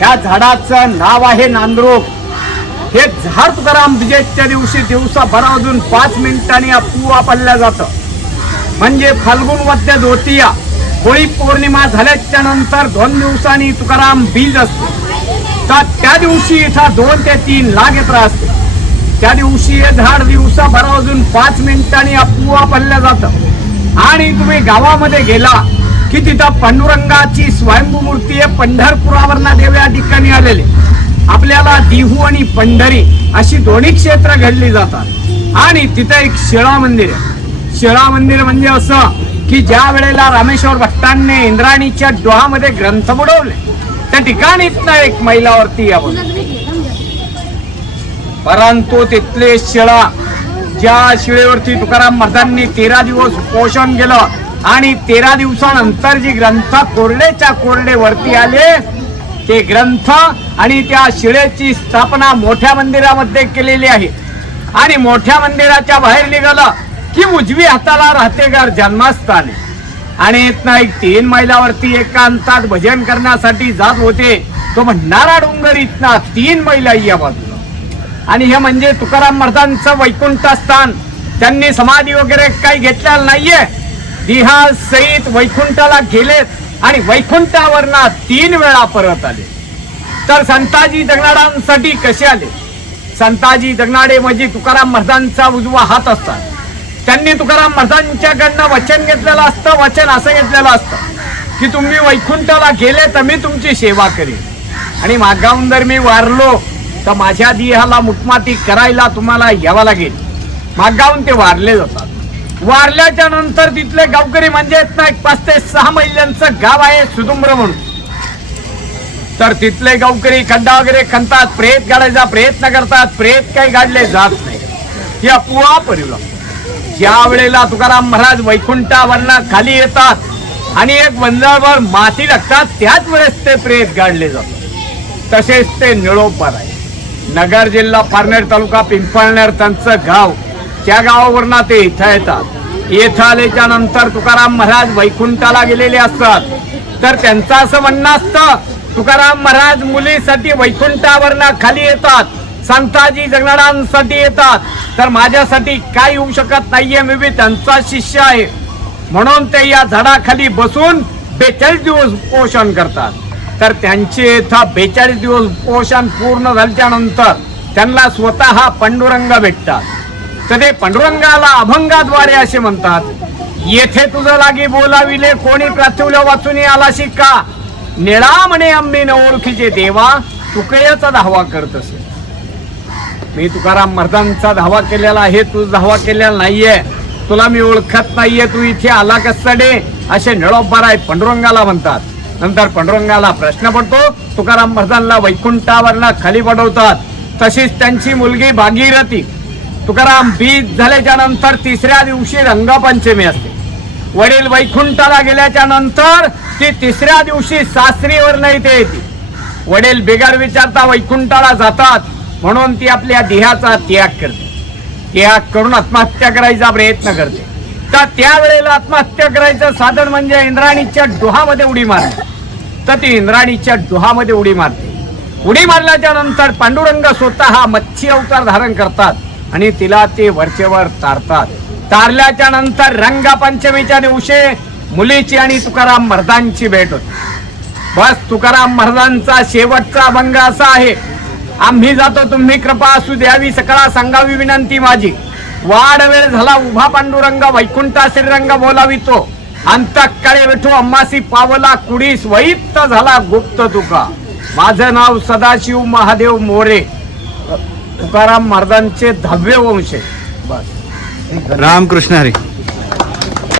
या झाडाचं नाव आहे नांदरोग हे झाड तुकाराम विजयच्या दिवशी दिवसा बारा पाच मिनिटांनी अपुवा पडल्या जातं. म्हणजे फाल्गुन वद्य द्वितीया होळी पौर्णिमा झाल्याच्यानंतर दोन दिवसांनी तुकाराम बीज असतो. तर त्या दिवशी इथं दोन ते तीन लाख येत्र असते. त्या दिवशी हे झाड दिवसा बारा पाच मिनिटांनी अपुवा पडल्या जातं. आणि तुम्ही गावामध्ये गेला की तिथं पांडुरंगाची स्वयंभू मूर्ती आहे पंढरपुरावरना देव या ठिकाणी आलेले. आपल्याला दिहू आणि पंढरी अशी दोन्ही क्षेत्र घडली जातात. आणि तिथं एक शिळा मंदिर आहे. शिळा मंदिर म्हणजे असं की ज्या वेळेला रामेश्वर भट्टांनी इंद्राणीच्या डोहामध्ये ग्रंथ बुडवले त्या ठिकाणीच ना एक महिलावरती यावं. परंतु तिथले शिळा ज्या शिळेवरती तुकाराम महाराजांनी तेरा दिवस पोषण केलं आणि तेरा दिवसानंतर जी ग्रंथ कोरडेच्या कोरडे वरती आले ते ग्रंथ आणि त्या शिळेची स्थापना मोठ्या मंदिरामध्ये केलेली आहे. आणि मोठ्या मंदिराच्या बाहेर निघालं की उजवी हाताला राहतेगार जन्मस्थान जन्मास्थान आणि एक तीन मैलावरती एकांतात भजन करण्यासाठी जात होते. तो म्हणणारा डोंगर इथना तीन मैला या बाजूला. आणि हे म्हणजे तुकाराम महाराजांचं वैकुंठ स्थान त्यांनी समाधी वगैरे काही घेतलेलं नाहीये. दिहा सहित वैकुंठाला गेलेत आणि वैकुंठावरना तीन वेळा परत आले. तर संताजी जगनाडांसाठी कसे आले? संताजी जगनाडे म्हणजे तुकाराम महाराजांचा उजवा हात असतात. त्यांनी तुकाराम महाराजांच्याकडनं वचन घेतलेलं असतं वचन असं घेतलेलं असतं की तुम्ही वैकुंठाला गेले तर मी तुमची सेवा करेन. आणि मागाहून जर मी वारलो तर माझ्या देहाला मुठमाती करायला तुम्हाला यावं लागेल. मागाहून ते वारले जातात. वारल्याच्या नंतर तिथले गावकरी म्हणजेच ना एक पाच ते सहा महिन्यांचं गाव आहे सुदुंब्र म्हणून. तर तिथले गावकरी खड्डा वगैरे खणतात प्रेत गाडायचा प्रयत्न करतात प्रेत काही गाडले जात नाही. या अपुवा परिणाम ज्या वेळेला तुकाराम महाराज वैकुंठावरनं खाली येतात आणि एक वंजाळवर माती लागतात त्याच वेळेस ते प्रेत गाडले जातात. तसेच ते निळोपर आहे. नगर जिल्हा पारनेर तालुका पिंपळनेर त्यांचं गाव. त्या गावावरनं ते इथं येतात. येथ आल्याच्यानंतर तुकाराम महाराज वैकुंठाला गेलेले असतात. तर त्यांचं असं म्हणणं असतं तुकाराम महाराज मुलीसाठी वैकुंठावरनं खाली येतात संताजी जगणारांसाठी येतात. तर माझ्यासाठी काय येऊ शकत नाहीये मी बी त्यांचा शिष्य आहे. म्हणून ते या झाडाखाली बसून बेचाळीस दिवस पोषण करतात. तर त्यांचे येथा बेचाळीस दिवस पोषण पूर्ण झाल्याच्यानंतर त्यांना स्वतः पांडुरंग भेटतात. तर ते पांडुरंगाला अभंगाद्वारे असे म्हणतात येथे तुझं लागी बोलाविले कोणी प्राथुल्य वाचून आलाशी का निळा म्हणे आम्ही न ओळखीचे देवा तुकयाचा धावा करत असे. मी तुकाराम मर्दांचा धावा केलेला आहे तू धावा केलेला नाहीये. तुला मी ओळखत नाहीये तू इथे आला कसडे असे निळोबार आहे पंडुरंगाला म्हणतात. नंतर पंडुरंगाला प्रश्न पडतो तुकाराम महाराजांना वैकुंठावरला खाली पडवतात. तशीच त्यांची मुलगी भागीरथी. तुकाराम बीज झाल्याच्यानंतर तिसऱ्या दिवशी रंगपंचमी असते. वडील वैकुंठाला गेल्याच्यानंतर ती तिसऱ्या दिवशी सासरीवर इथे येते. वडील बिगर विचारता वैकुंठाला जातात म्हणून ती आपल्या देहाचा त्याग करते. त्याग करून आत्महत्या करायचा प्रयत्न करते. तर त्यावेळेला आत्महत्या करायचं साधन म्हणजे इंद्राणीच्या डोहामध्ये उडी मारणे. तर ती इंद्राणीच्या डोहामध्ये उडी मारते. उडी मारल्याच्या नंतर पांडुरंग स्वतः मच्छी अवतार धारण करतात. आणि तिला ते वरचेवर तारतात. तारल्याच्या नंतर रंगपंचमीच्या दिवशी मुलीची आणि तुकाराम मर्दांची भेट होती. बस तुकाराम महाराजांचा शेवटचा अभंग असा आहे. आम्ही जातो तुम्ही कृपा असू द्यावी सकाळ सांगावी विनंती माझी. वाढ वेळ झाला उभा पांडुरंग वैकुंठा श्रीरंग बोलावितो. अंतकाळे विठू अम्मासी पावला कुडीस वैत्त झाला गुप्त तुका. माझं नाव सदाशिव महादेव मोरे. तुकाराम महाराजांचे दहावे वंश आहे. बस रामकृष्ण हरी